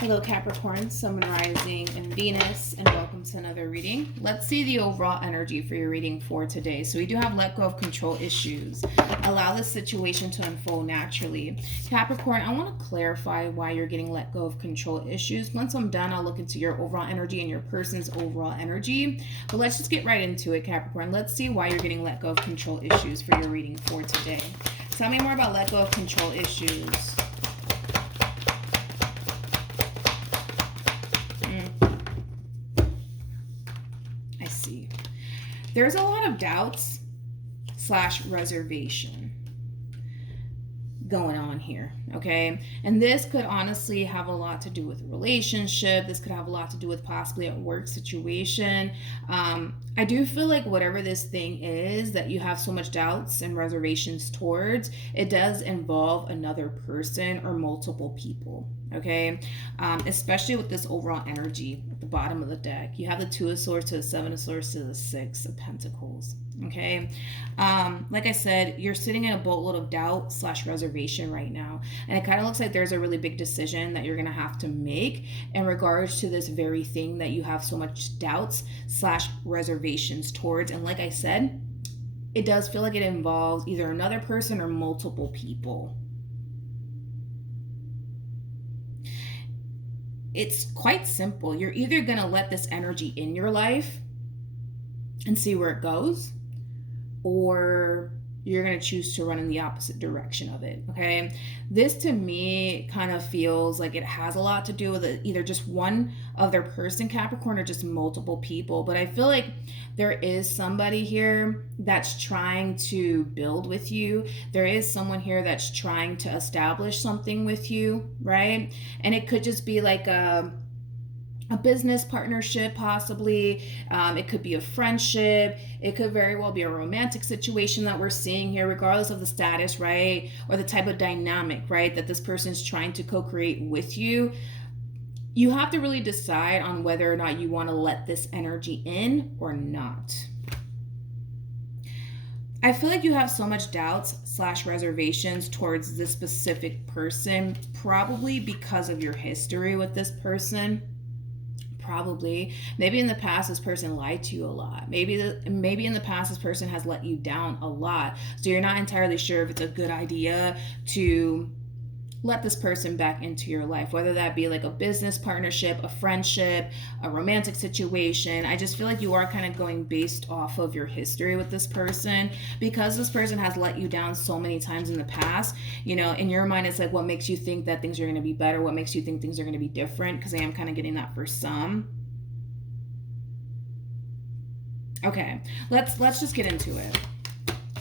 Hello Capricorn, Sun, Rising, and Venus, and welcome to another reading. Let's see the overall energy for your reading for today. So we do have let go of control issues. Allow the situation to unfold naturally. Capricorn, I want to clarify why you're getting let go of control issues. Once I'm done, I'll look into your overall energy and your person's overall energy. But let's just get right into it, Capricorn. Let's see why you're getting let go of control issues for your reading for today. Tell me more about let go of control issues. I see. There's a lot of doubts / reservation going on here, okay? And this could honestly have a lot to do with a relationship. This could have a lot to do with possibly a work situation. I do feel like whatever this thing is that you have so much doubts and reservations towards, it does involve another person or multiple people, okay? Especially with this overall energy at the bottom of the deck. You have the Two of Swords to the Seven of Swords to the Six of Pentacles, okay? Like I said, you're sitting in a boatload of doubt / reservation right now. And it kind of looks like there's a really big decision that you're going to have to make in regards to this very thing that you have so much doubts / reservations towards. And like I said, it does feel like it involves either another person or multiple people. It's quite simple. You're either going to let this energy in your life and see where it goes, or you're going to choose to run in the opposite direction of it, okay? This to me kind of feels like it has a lot to do with either just one other person, Capricorn, or just multiple people. But I feel like there is somebody here that's trying to build with you. There is someone here that's trying to establish something with you, right? And it could just be like a business partnership, possibly. It could be a friendship. It could very well be a romantic situation that we're seeing here, regardless of the status, right? Or the type of dynamic, right, that this person's trying to co-create with you. You have to really decide on whether or not you want to let this energy in or not. I feel like you have so much doubts / reservations towards this specific person, probably because of your history with this person. Probably. Maybe in the past this person lied to you a lot. Maybe in the past this person has let you down a lot. So you're not entirely sure if it's a good idea to let this person back into your life, whether that be like a business partnership, a friendship, a romantic situation. I just feel like you are kind of going based off of your history with this person, because this person has let you down so many times in the past. You know, in your mind, it's like, what makes you think that things are going to be better? What makes you think things are going to be different? Because I am kind of getting that for some. Okay, let's just get into it.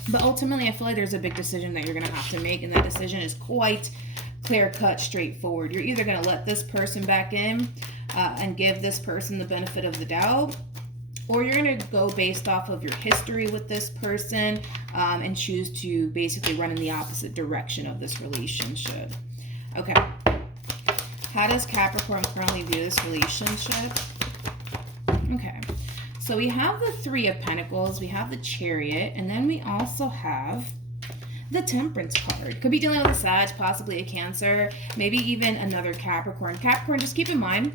But ultimately, I feel like there's a big decision that you're going to have to make, and that decision is quite clear-cut, straightforward. You're either going to let this person back in and give this person the benefit of the doubt, or you're going to go based off of your history with this person and choose to basically run in the opposite direction of this relationship. Okay. How does Capricorn currently view this relationship? Okay. So we have the Three of Pentacles, we have the Chariot, and then we also have the Temperance card. Could be dealing with a Sag, possibly a Cancer, maybe even another Capricorn. Capricorn, just keep in mind,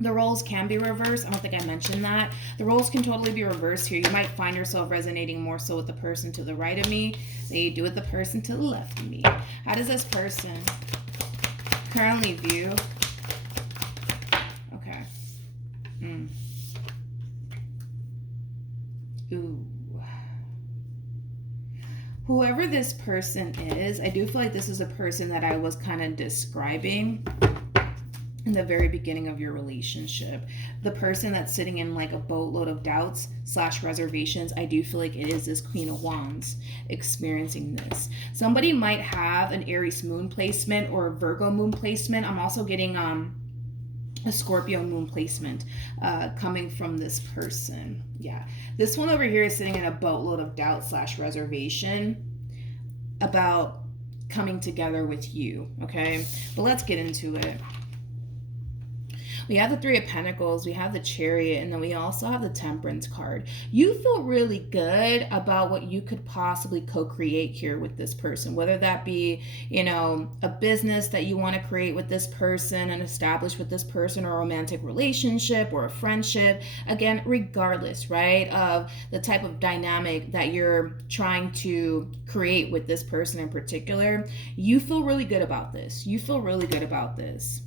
the roles can be reversed. I don't think I mentioned that. The roles can totally be reversed here. You might find yourself resonating more so with the person to the right of me than you do with the person to the left of me. How does this person currently view? Okay. Ooh. Whoever this person is, I do feel like this is a person that I was kind of describing in the very beginning of your relationship. The person that's sitting in like a boatload of doubts / reservations, I do feel like it is this Queen of Wands experiencing this. Somebody might have an Aries moon placement or a Virgo moon placement. I'm also getting a Scorpio moon placement coming from this person. Yeah, this one over here is sitting in a boatload of doubt / reservation about coming together with you, okay? But let's get into it. We have the Three of Pentacles, we have the Chariot, and then we also have the Temperance card. You feel really good about what you could possibly co-create here with this person, whether that be, a business that you want to create with this person and establish with this person, or a romantic relationship or a friendship. Again, regardless, right, of the type of dynamic that you're trying to create with this person in particular, you feel really good about this. You feel really good about this.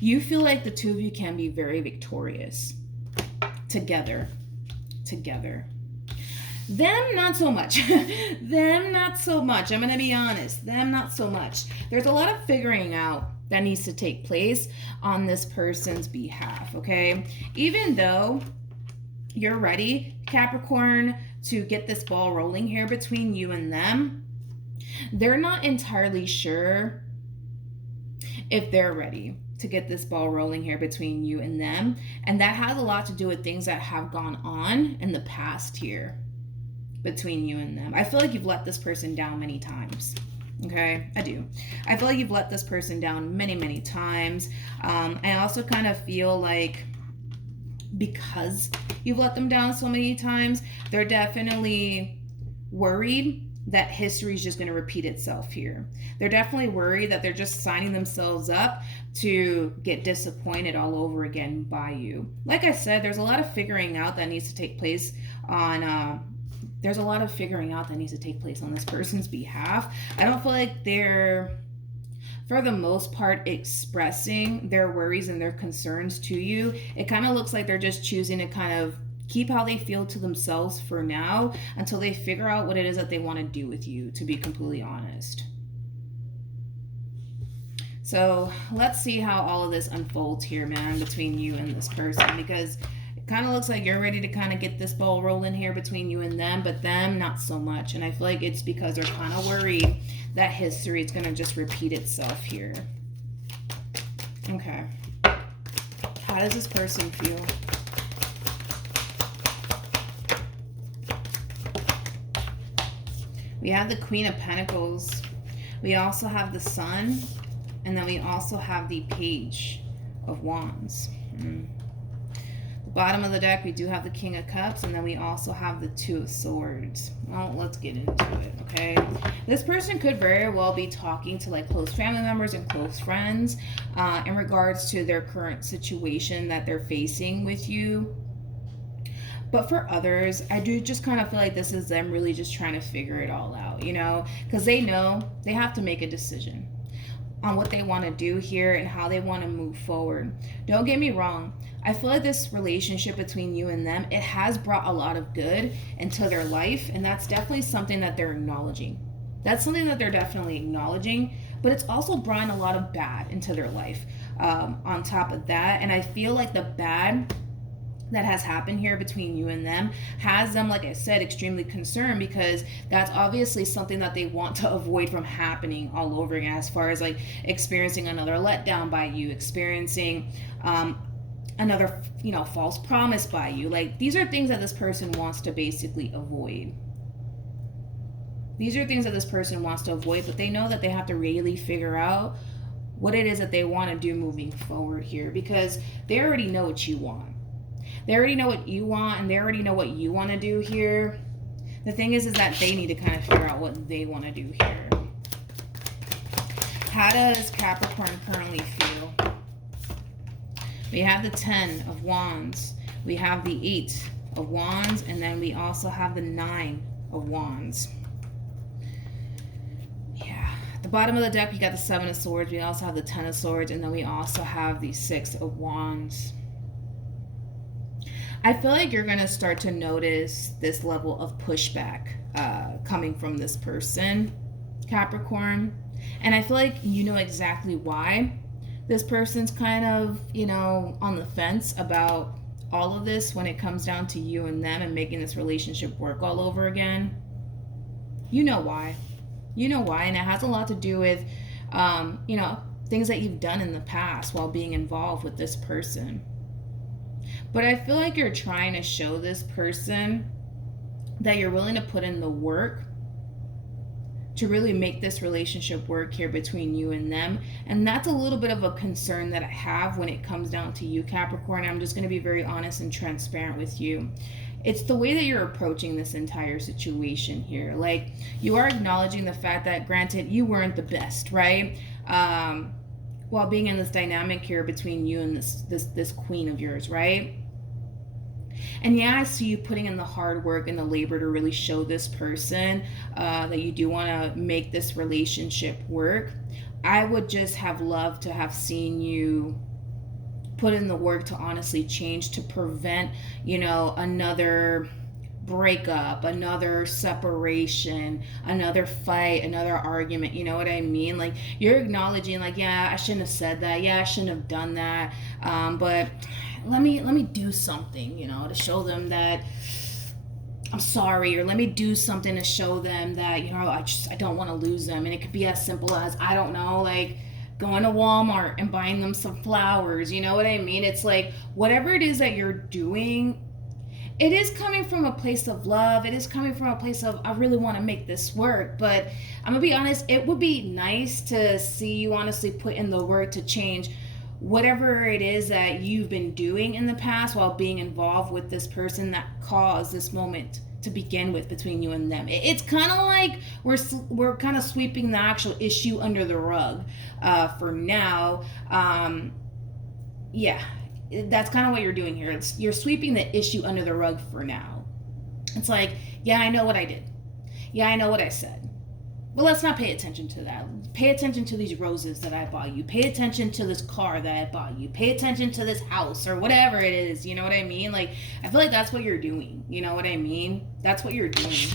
You feel like the two of you can be very victorious together. Them, not so much. Them, not so much. I'm going to be honest. Them, not so much. There's a lot of figuring out that needs to take place on this person's behalf, okay? Even though you're ready, Capricorn, to get this ball rolling here between you and them, they're not entirely sure if they're ready to get this ball rolling here between you and them. And that has a lot to do with things that have gone on in the past here between you and them. I feel like you've let this person down many times. Okay, I do. I feel like you've let this person down many, many times. I also kind of feel like because you've let them down so many times, they're definitely worried that history is just going to repeat itself here. They're definitely worried that they're just signing themselves up to get disappointed all over again by you. Like I said, there's a lot of figuring out that needs to take place on this person's behalf. I don't feel like they're, for the most part, expressing their worries and their concerns to you. It kind of looks like they're just choosing to kind of keep how they feel to themselves for now until they figure out what it is that they want to do with you, to be completely honest. So let's see how all of this unfolds here, man, between you and this person, because it kind of looks like you're ready to kind of get this ball rolling here between you and them, but them, not so much. And I feel like it's because they're kind of worried that history is going to just repeat itself here. Okay. How does this person feel? We have the Queen of Pentacles. We also have the Sun. And then we also have the Page of Wands. The bottom of the deck, we do have the King of Cups. And then we also have the Two of Swords. Well, let's get into it, okay? This person could very well be talking to like close family members and close friends in regards to their current situation that they're facing with you. But for others, I do just kind of feel like this is them really just trying to figure it all out, because they know they have to make a decision on what they want to do here and how they want to move forward. Don't get me wrong. I feel like this relationship between you and them, it has brought a lot of good into their life, and that's definitely something that they're acknowledging. That's something that they're definitely acknowledging, but it's also brought a lot of bad into their life on top of that. And I feel like the bad that has happened here between you and them has them, like I said, extremely concerned, because that's obviously something that they want to avoid from happening all over again, as far as like experiencing another letdown by you, experiencing another false promise by you. Like, these are things that this person wants to basically avoid. These are things that this person wants to avoid, but they know that they have to really figure out what it is that they want to do moving forward here, because they already know what you want. They already know what you want, and they already know what you want to do here. The thing is that they need to kind of figure out what they want to do here. How does Capricorn currently feel? We have the 10 of Wands. We have the 8 of Wands, and then we also have the 9 of Wands. Yeah. At the bottom of the deck, we got the 7 of Swords. We also have the 10 of Swords, and then we also have the 6 of Wands. I feel like you're going to start to notice this level of pushback coming from this person, Capricorn. And I feel like you know exactly why this person's kind of, on the fence about all of this when it comes down to you and them and making this relationship work all over again. You know why. You know why. And it has a lot to do with, things that you've done in the past while being involved with this person. But I feel like you're trying to show this person that you're willing to put in the work to really make this relationship work here between you and them. And that's a little bit of a concern that I have when it comes down to you, Capricorn. I'm just going to be very honest and transparent with you. It's the way that you're approaching this entire situation here. Like, you are acknowledging the fact that, granted, you weren't the best, right? While being in this dynamic here between you and this queen of yours, right? And yeah, I see you putting in the hard work and the labor to really show this person that you do want to make this relationship work. I would just have loved to have seen you put in the work to honestly change, to prevent, another breakup, another separation, another fight, another argument. You know what I mean? Like, you're acknowledging, like, yeah, I shouldn't have said that. Yeah, I shouldn't have done that. But let me do something, to show them that I'm sorry, or let me do something to show them that, I don't want to lose them. And it could be as simple as, I don't know, like going to Walmart and buying them some flowers. You know what I mean? It's like, whatever it is that you're doing, it is coming from a place of love. It is coming from a place of, I really want to make this work. But I'm going to be honest, it would be nice to see you honestly put in the work to change whatever it is that you've been doing in the past while being involved with this person that caused this moment to begin with between you and them. It's kind of like we're kind of sweeping the actual issue under the rug for now. Yeah, that's kind of what you're doing here. You're sweeping the issue under the rug for now. It's like, yeah, I know what I did. Yeah, I know what I said. Well, let's not pay attention to that. Pay attention to these roses that I bought you. Pay attention to this car that I bought you. Pay attention to this house or whatever it is. You know what I mean? Like, I feel like that's what you're doing. You know what I mean? That's what you're doing.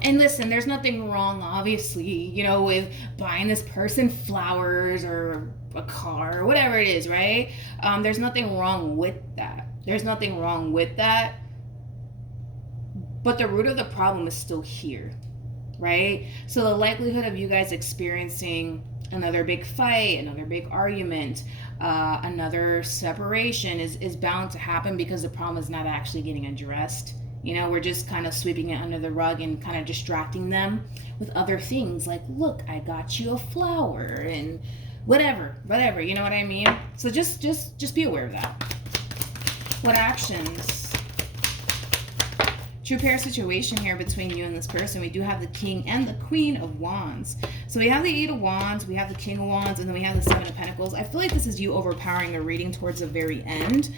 And listen, there's nothing wrong, obviously, with buying this person flowers or a car or whatever it is, right? There's nothing wrong with that. There's nothing wrong with that. But the root of the problem is still here. Right? So the likelihood of you guys experiencing another big fight, another big argument, another separation is bound to happen because the problem is not actually getting addressed. We're just kind of sweeping it under the rug and kind of distracting them with other things like, look, I got you a flower and whatever, you know what I mean? So just be aware of that. What actions? True pair situation here between you and this person. We do have the King and the Queen of Wands. So we have the 8 of Wands, we have the King of Wands, and then we have the 7 of Pentacles. I feel like this is you overpowering the reading towards the very end.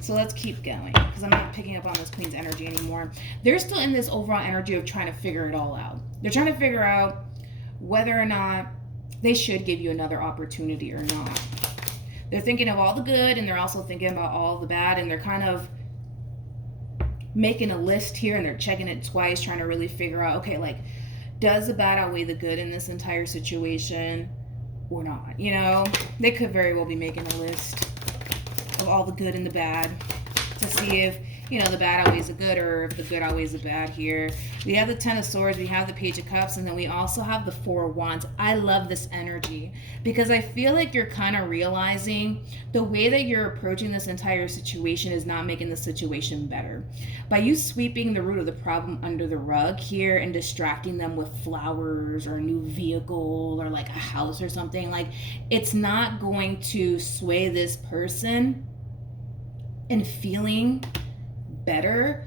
So let's keep going because I'm not picking up on this Queen's energy anymore. They're still in this overall energy of trying to figure it all out. They're trying to figure out whether or not they should give you another opportunity or not. They're thinking of all the good and they're also thinking about all the bad, and they're kind of making a list here and they're checking it twice, trying to really figure out, okay, like, does the bad outweigh the good in this entire situation or not? They could very well be making a list of all the good and the bad to see if, the bad outweighs the good or if the good outweighs the bad here. We have the 10 of Swords, we have the Page of Cups, and then we also have the 4 of Wands. I love this energy because I feel like you're kind of realizing the way that you're approaching this entire situation is not making the situation better. By you sweeping the root of the problem under the rug here and distracting them with flowers or a new vehicle or like a house or something, like, it's not going to sway this person in feeling better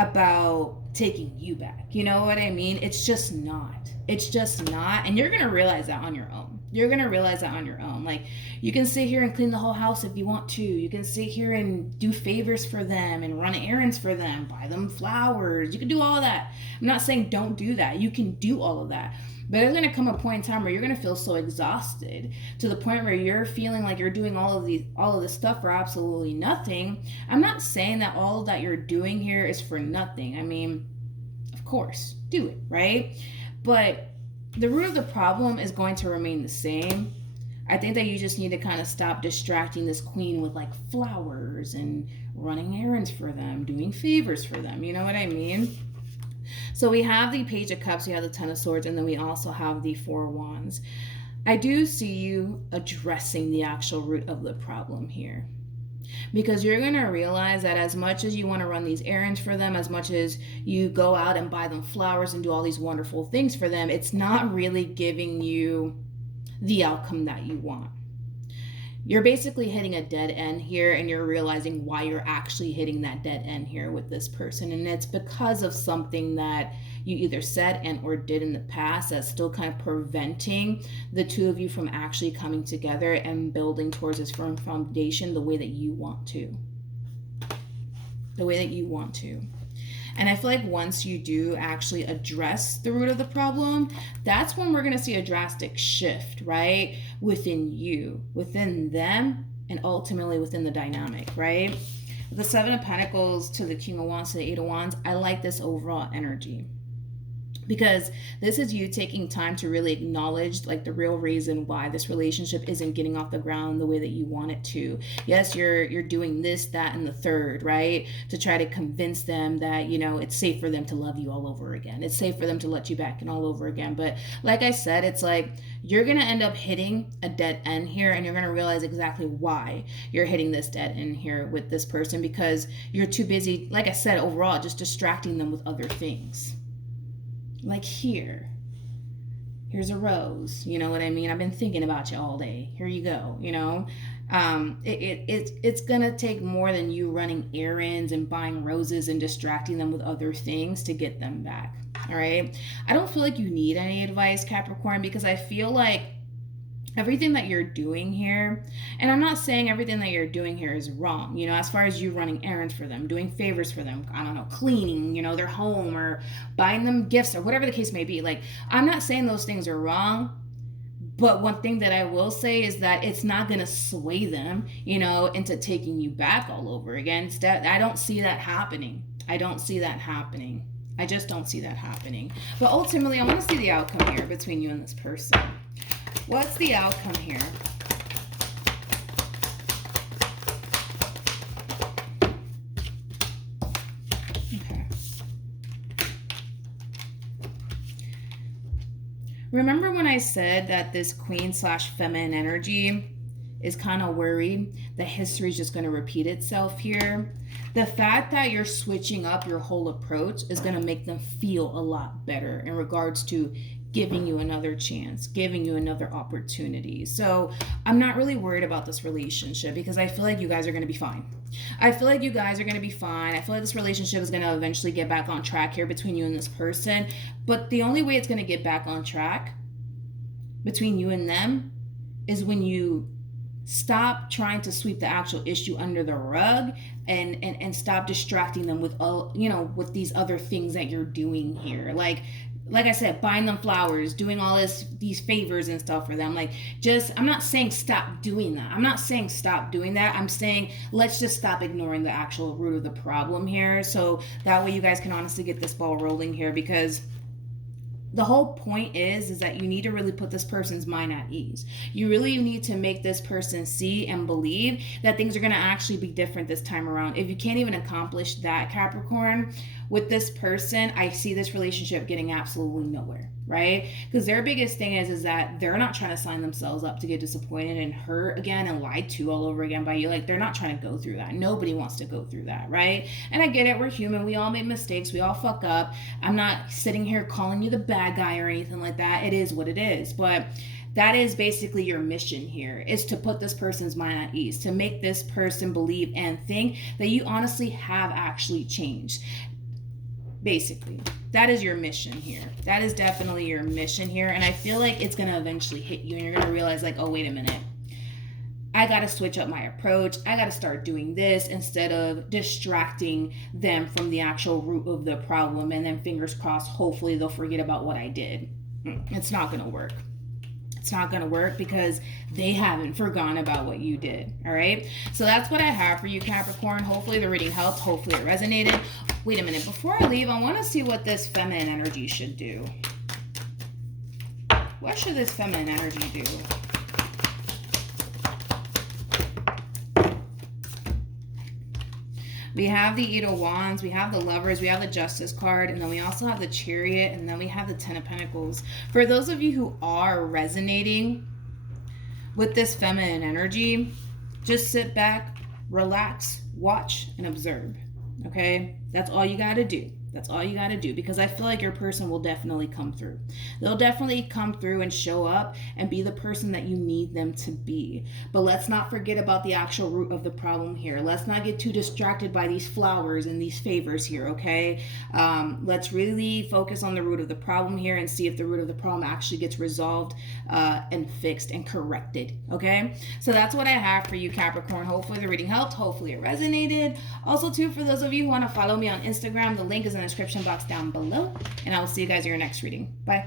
about taking you back. You know what I mean? It's just not. And you're going to realize that on your own. Like, you can sit here and clean the whole house if you want to. You can sit here and do favors for them and run errands for them, buy them flowers. You can do all of that. I'm not saying don't do that. You can do all of that. But there's going to come a point in time where you're going to feel so exhausted to the point where you're feeling like you're doing all of this stuff for absolutely nothing. I'm not saying that all that you're doing here is for nothing. I mean, of course, do it, right? But the root of the problem is going to remain the same. I think that you just need to kind of stop distracting this queen with like flowers and running errands for them, doing favors for them. You know what I mean? So we have the Page of Cups, we have the 10 of Swords, and then we also have the 4 of Wands. I do see you addressing the actual root of the problem here. Because you're going to realize that as much as you want to run these errands for them, as much as you go out and buy them flowers and do all these wonderful things for them, it's not really giving you the outcome that you want. You're basically hitting a dead end here, and you're realizing why you're actually hitting that dead end here with this person. And it's because of something that you either said and or did in the past that's still kind of preventing the two of you from actually coming together and building towards this firm foundation the way that you want to. The way that you want to. And I feel like once you do actually address the root of the problem, that's when we're going to see a drastic shift, right? Within you, within them, and ultimately within the dynamic, right? The Seven of Pentacles to the King of Wands to the Eight of Wands, I like this overall energy. Because this is you taking time to really acknowledge like the real reason why this relationship isn't getting off the ground the way that you want it to. Yes, you're doing this, that, and the third, right? To try to convince them that, you know, it's safe for them to love you all over again. It's safe for them to let you back in all over again. But like I said, it's like you're going to end up hitting a dead end here, and you're going to realize exactly why you're hitting this dead end here with this person, because you're too busy, like I said, overall, just distracting them with other things. Like here's a rose, you know what I mean? I've been thinking about you all day. Here you go, you know? It's gonna take more than you running errands and buying roses and distracting them with other things to get them back, all right? I don't feel like you need any advice, Capricorn, because I feel like everything that you're doing here, and I'm not saying everything that you're doing here is wrong, you know, as far as you running errands for them, doing favors for them, I don't know, cleaning, you know, their home, or buying them gifts, or whatever the case may be. Like, I'm not saying those things are wrong, but one thing that I will say is that it's not going to sway them, you know, into taking you back all over again. I don't see that happening. I don't see that happening. I just don't see that happening. But ultimately, I want to see the outcome here between you and this person. What's the outcome here? Okay. Remember when I said that this Queen/feminine energy is kind of worried that history is just going to repeat itself here? The fact that you're switching up your whole approach is going to make them feel a lot better in regards to giving you another chance, giving you another opportunity. So I'm not really worried about this relationship, because I feel like you guys are going to be fine. I feel like you guys are going to be fine. I feel like this relationship is going to eventually get back on track here between you and this person. But the only way it's going to get back on track between you and them is when you stop trying to sweep the actual issue under the rug and stop distracting them with all, you know, with these other things that you're doing here. Like I said, buying them flowers, doing all these favors and stuff for them. Like, just, I'm not saying stop doing that. I'm not saying stop doing that. I'm saying let's just stop ignoring the actual root of the problem here. So that way you guys can honestly get this ball rolling here, because the whole point is that you need to really put this person's mind at ease. You really need to make this person see and believe that things are going to actually be different this time around. If you can't even accomplish that, Capricorn, with this person, I see this relationship getting absolutely nowhere, right? Because their biggest thing is that they're not trying to sign themselves up to get disappointed and hurt again and lied to all over again by you. Like, they're not trying to go through that. Nobody wants to go through that, right? And I get it. We're human. We all make mistakes. We all fuck up. I'm not sitting here calling you the bad guy or anything like that. It is what it is. But that is basically your mission here, is to put this person's mind at ease, to make this person believe and think that you honestly have actually changed. Basically, that is your mission here. That is definitely your mission here. And I feel like it's going to eventually hit you, and you're going to realize, like, oh, wait a minute. I got to switch up my approach. I got to start doing this instead of distracting them from the actual root of the problem. And then fingers crossed, hopefully they'll forget about what I did. It's not going to work. It's not going to work because they haven't forgotten about what you did. All right. So that's what I have for you, Capricorn. Hopefully the reading helped. Hopefully it resonated. Wait a minute. Before I leave, I want to see what this feminine energy should do. What should this feminine energy do? We have the Eight of Wands, we have the Lovers, we have the Justice card, and then we also have the Chariot, and then we have the Ten of Pentacles. For those of you who are resonating with this feminine energy, just sit back, relax, watch, and observe. Okay? That's all you got to do. That's all you got to do, because I feel like your person will definitely come through. They'll definitely come through and show up and be the person that you need them to be. But let's not forget about the actual root of the problem here. Let's not get too distracted by these flowers and these favors here, okay? Let's really focus on the root of the problem here and see if the root of the problem actually gets resolved and fixed and corrected, okay? So that's what I have for you, Capricorn. Hopefully the reading helped. Hopefully it resonated. Also, too, for those of you who want to follow me on Instagram, the link is in the description box down below, and I will see you guys in your next reading. Bye.